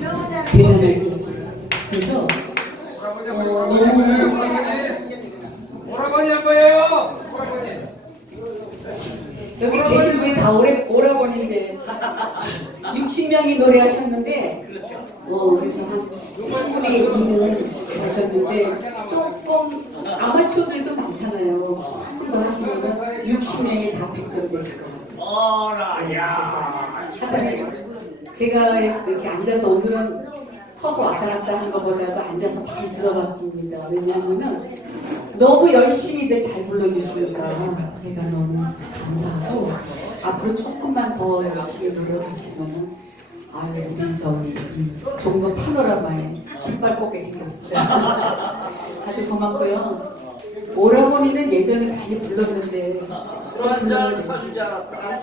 대단하죠. 그래서 어, 너무 오라버니 한 거예요. 오라버니. 여기 계신 분이 다 오래, 오라버니인데 60명이 노래하셨는데 어, 그래서 한 3분의 2는 하셨는데 조금 아마추어들도 많잖아요. 조금 더 하시면 60명이 다 획득되실 것 같아요. 어라, 야. 하여튼 제가 이렇게 앉아서 오늘은 서서 왔다 갔다 하는 것보다도 앉아서 많이 들어봤습니다. 왜냐하면은 너무 열심히들 잘 불러주시니까 제가 너무 감사하고 앞으로 조금만 더 열심히 노력하시면은 아유 우리 저기 이 종로 파노라마에 깃발 꽂게 생겼어요. 다들 고맙고요. 오라버니는 예전에 많이 불렀는데 술 한잔 사주지 않았다.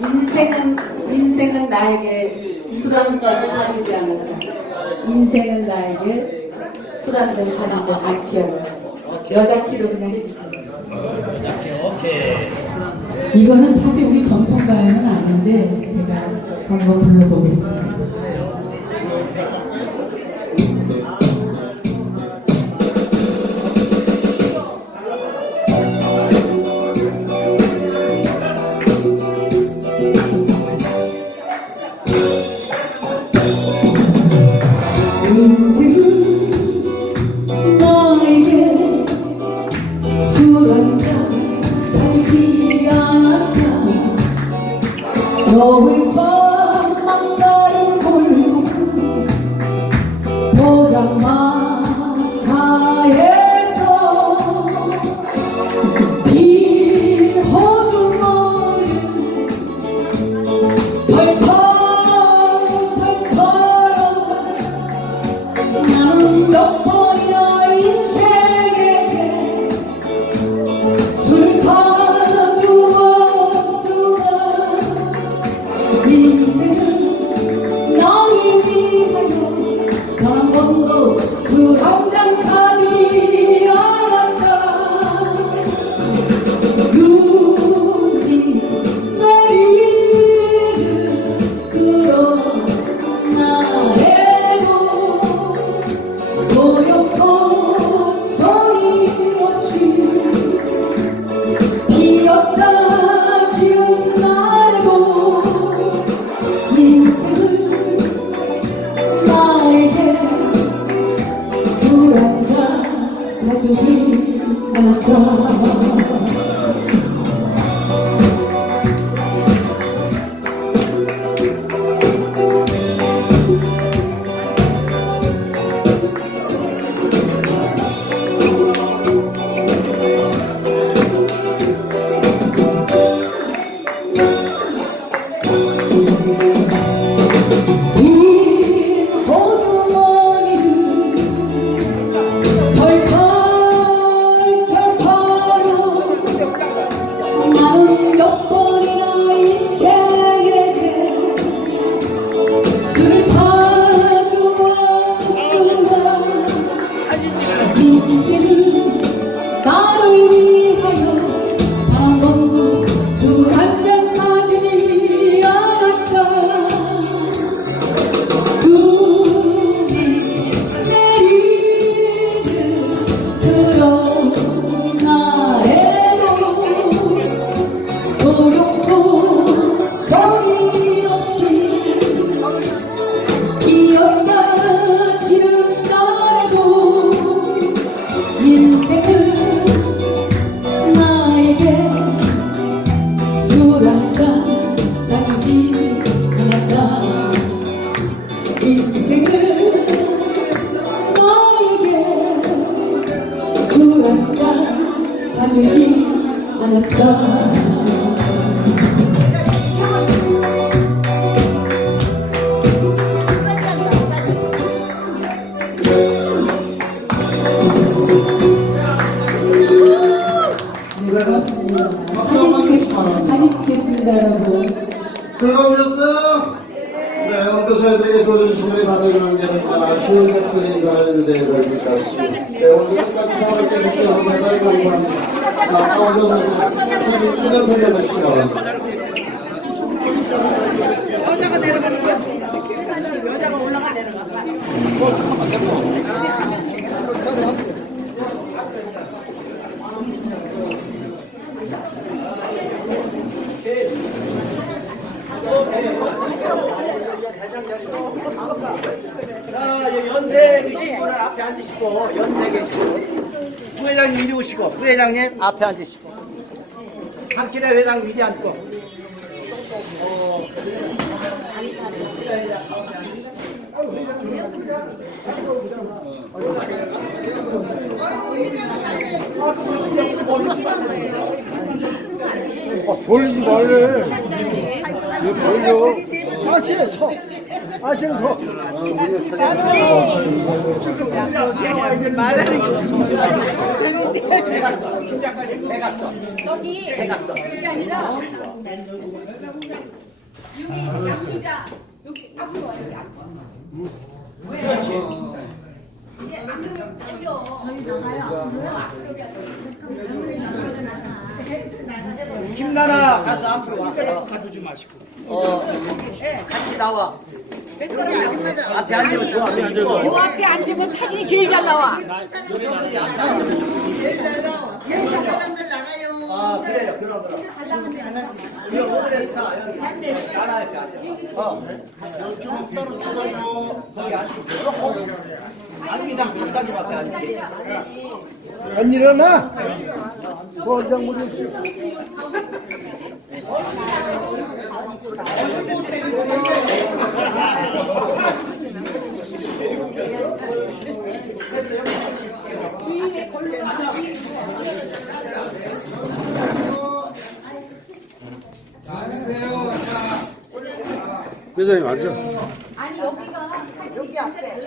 인생은 인생은 나에게 술한잔 사주지 않았다. 인생은 나에게 술한잔 사주지 않지 않았다. 여자 키로 그냥 해주세요. 오케이. 이거는 사실 우리 전통가요는 아닌데 제가 한번 불러보겠습니다. Going 사주지 않았 기 즐거우셨어요? 네, 오늘 교수님들에게 조준 신문이 받아주는 게니까 쉬운 될것 같습니다. 네, 오늘 끝까지 사랑해 주셔서 대단히 감사합니다. 자, 사진 찍는 편지 하시기 바랍니다. 여자가 내려가는 거. 자, 여- 분은 앞에 앉으시고, 연세 계시고. 부회장님 이리 오시고, 부회장님 앞에 앉으시고. 강길의 회장 미리 앉고. 돌리지 말래. 왜 벌려? 아시에 서. 아시에 서. 대각선, 심장까지 대각선. 저기 대각선. 그게 아니라 여기 양피자 여기 앞으로 와 여기 앞으로 이게 앞으로 잘려 저희 나가요 앞으로 여기 김나나 가서 앞으로 와. 가주지 마시고. 어, 같이 나와. 앞에 앉으면 좋아. 요 앞에 앉으면 사진이 제일 잘 나와 아, 그래요. 그럼, 그럼. 여기 오브레스타, 여기. 나라 옆에 앉아. 어. 거기 앉고. 안기장 박사님 앞에 앉아. 안 일어나? 거장 무리 회장님 앉아. 아니 여기가 여기 앞에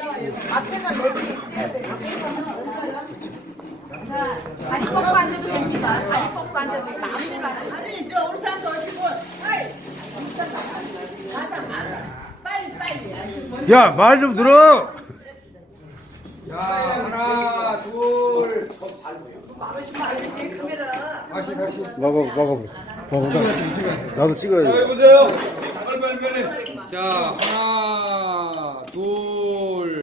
앞에가 맵이 있어야 돼 자, 다리 뻗고 앉아도 됩니다. 다리 뻗고 앉아도 됩니다. 아무데나 앉아도 아니, 저 우리 사람도 오시고. 맞아, 맞아. 빨리, 빨리. 야, 말 좀 들어. 자, 하나, 둘. 봐봐, 봐봐. 봐봐. 나도 찍어야 돼. 해보세요. 빨리 빨리 빨리. 자 하나 둘